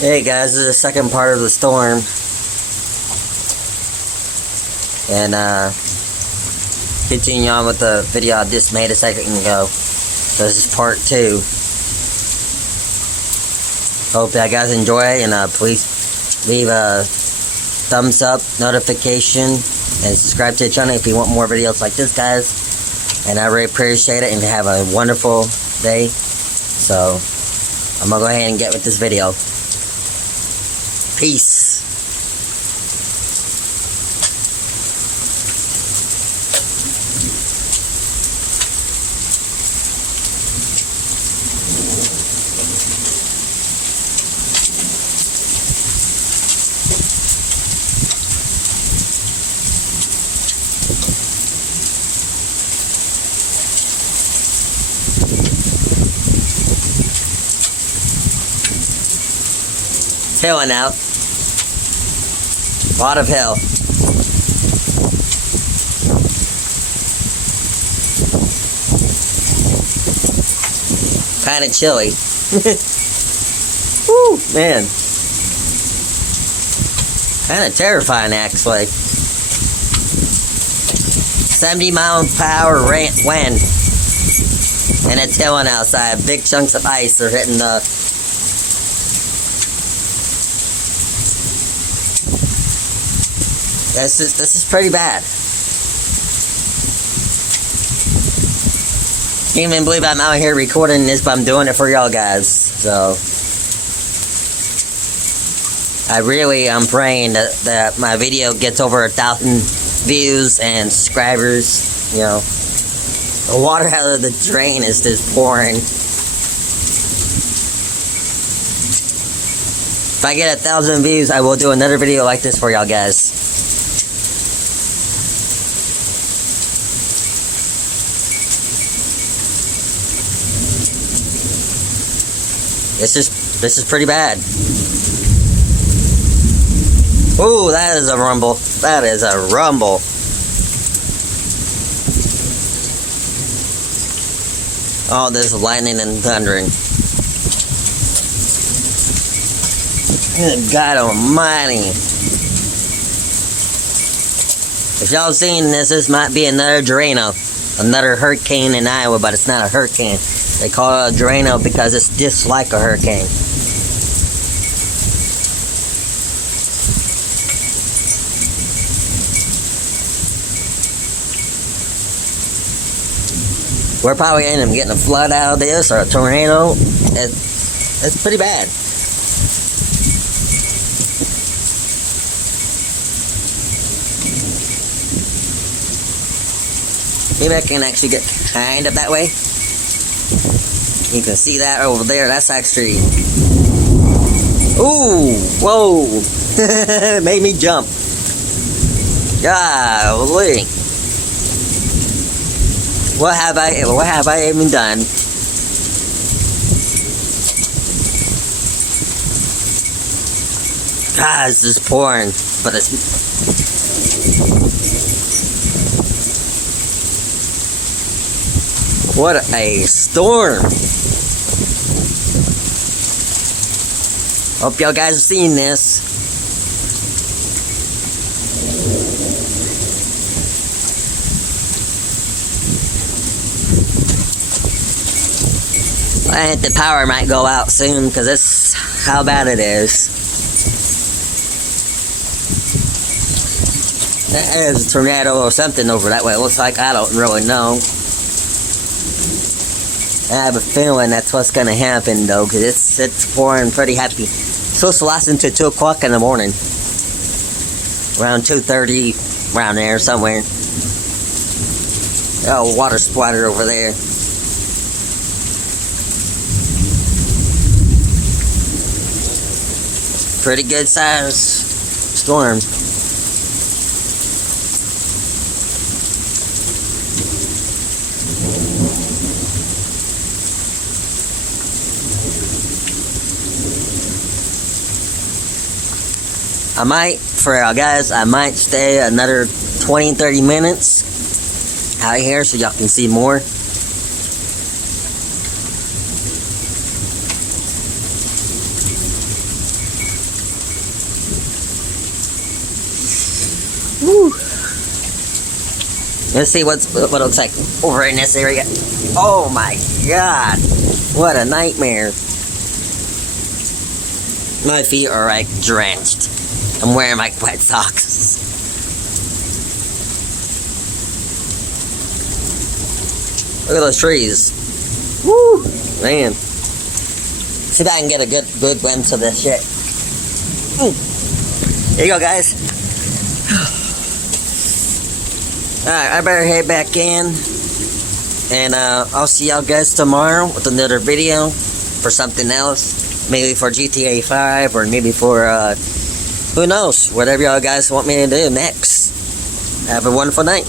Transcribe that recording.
Hey guys, this is the second part of the storm, and continue on with the video I just made a second ago. So this is part 2. Hope that guys enjoy, and please leave a thumbs up, notification, and subscribe to the channel if you want more videos like this, guys. And I really appreciate it, and have a wonderful day. So I'm gonna go ahead and get with this video. Peace. Hailing out. A lot of hail. Kinda chilly. Woo, man. Kinda terrifying, actually. 70-mile-per-hour wind. And it's hailing outside. Big chunks of ice are hitting the... This is pretty bad. Can't even believe I'm out here recording this, but I'm doing it for y'all guys. So I really am praying that my video gets over 1,000 views and subscribers. You know, the water out of the drain is just pouring. If I get 1,000 views, I will do another video like this for y'all guys. This is pretty bad. Ooh, that is a rumble. That is a rumble. Oh, there's lightning and thundering. Good God almighty. If y'all seen this, this might be another Drano. Another hurricane in Iowa, but it's not a hurricane. They call it a Drano because it's just like a hurricane. We're probably ending up getting a flood out of this, or a tornado. It's pretty bad. Maybe I can actually get kind of that way. You can see that over there. That's actually... Ooh! Whoa! It made me jump. Golly. What have I even done? God, it's just pouring. But it's... What a storm! Hope y'all guys have seen this. I think the power might go out soon because that's how bad it is. There is a tornado or something over that way. It looks like, I don't really know. I have a feeling that's what's going to happen, though, because it's pouring pretty heavy. It's supposed to last until 2 o'clock in the morning. Around 2:30, around there, somewhere. Oh, water splattered over there. Pretty good size storm. I might, for y'all guys, I might stay another 20-30 minutes out here so y'all can see more. Woo. Let's see what it looks like over in this area. Oh my god. What a nightmare. My feet are like drenched. I'm wearing my wet socks. Look at those trees. Woo! Man. See if I can get a good glimpse of this shit. There you go, guys. Alright, I better head back in. And I'll see y'all guys tomorrow with another video for something else. Maybe for GTA 5 or maybe for, who knows, whatever y'all guys want me to do next. Have a wonderful night.